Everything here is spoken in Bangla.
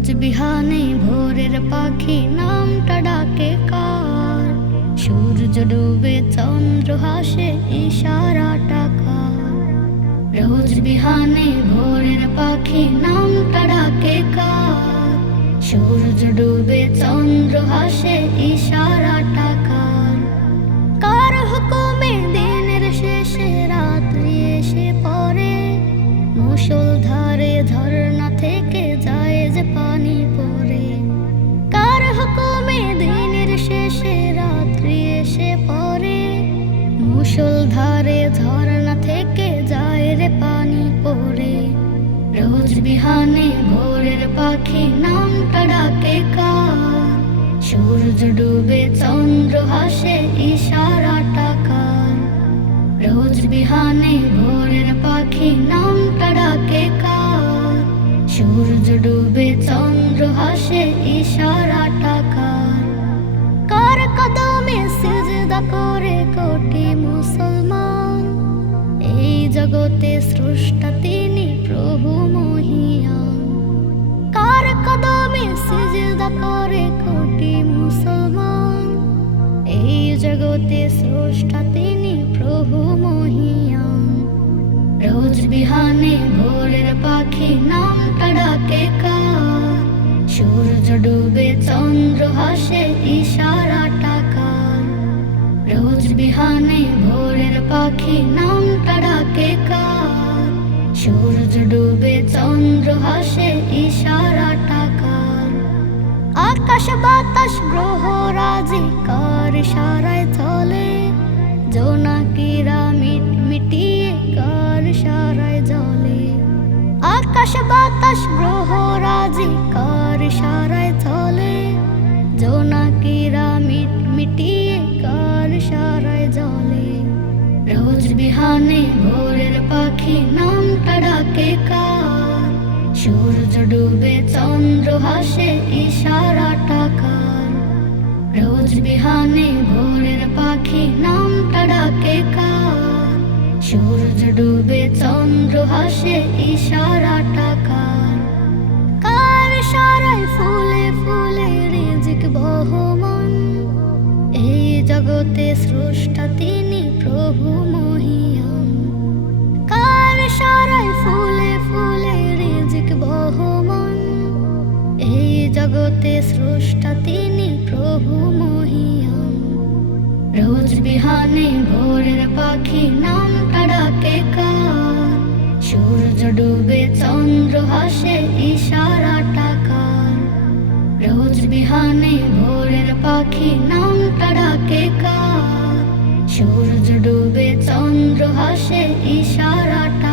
রোজ বিহানে ভোরের পাখি নামটা ডাকে কার? সূর্য ডুবে চন্দ্র হাসে ইশারাটা কার? রোজ বিহানে ভোরের পাখি নামটা ডাকে কার? সূর্য ডুবে চন্দ্র হাসে ইশারাটা কার? কার হুকুমে দিনের শেষে রাত্রি এসে পড়ে, মুষলধারে ঝরনা থেকে যায় যে পানি পড়ে। কার হুকুমে দিনের শেষে রাত্রি এসে পড়ে, মুষলধারে ঝরনা থেকে যায় রে পানি পড়ে। রোজ বিহানে ভোরের পাখি নামটা ডাকে কার? সূর্য ডুবে চন্দ্র হাসে ইশারাটা কার? রোজ বিহানে ভোরের পাখি নামটা ডাকে কার? সূর্য ডুবে চন্দ্র হাসে ইশারাটা কার? কার কদমে সিজদা করে কোটি মুসলমান? এই জগতে স্রষ্টা তিনি প্রভু মহিয়ান। কার কদমে সিজদা করে কোটি মুসলমান? এই জগতে স্রষ্টা তিনি প্রভু মহিয়ান। রোজ বিহানে ভোরের পাখি নামটা ডাকে কার? সূর্য ডুবে চন্দ্র হাসে ইশারাটা কার? রোজ বিহানে ভোরের পাখি নামটা ডাকে কার? সূর্য ডুবে চন্দ্র হাসে ইশারাটা কার? আকাশ বাতাস গ্রহ রাজি কার ইশারায় চলে? জোনাকিরা মিটিয়ে কার ইশারায় জ্বলে? আকাশ বাতাস গ্রহ রাজি কার ইশারায় চলে? জোনাকিরা মিটিয়ে কার ইশারায় জ্বলে? রোজ বিহানে ভোরের পাখি নামটা ডাকে কার? সূর্য ডুবে চন্দ্র হাসে ইশারাটা কার? রোজ বিহানে ভোরের পাখি নামটা ডাকে কার? সূর্য ডুবে চন্দ্র হাসে ইশারাটা কার? কার ইশারায় ফুলে ফুলে রিজিক বহমান? এই জগতে স্রষ্টা তিনি প্রভু মহিয়ান। কার ইশারায় ফুলে ফুলে রিজিক বহমান? এই জগতে স্রষ্টা তিনি প্রভু মহিয়ান। রোজ বিহানে ভোরের পাখি নামটা ডাকে কার? সূর্য ডুবে চন্দ্র হাসে ইশারাটা কার? রোজ বিহানে ভোরের পাখি নামটা ডাকে কার? সূর্য ডুবে চন্দ্র হাসে ইশারাটা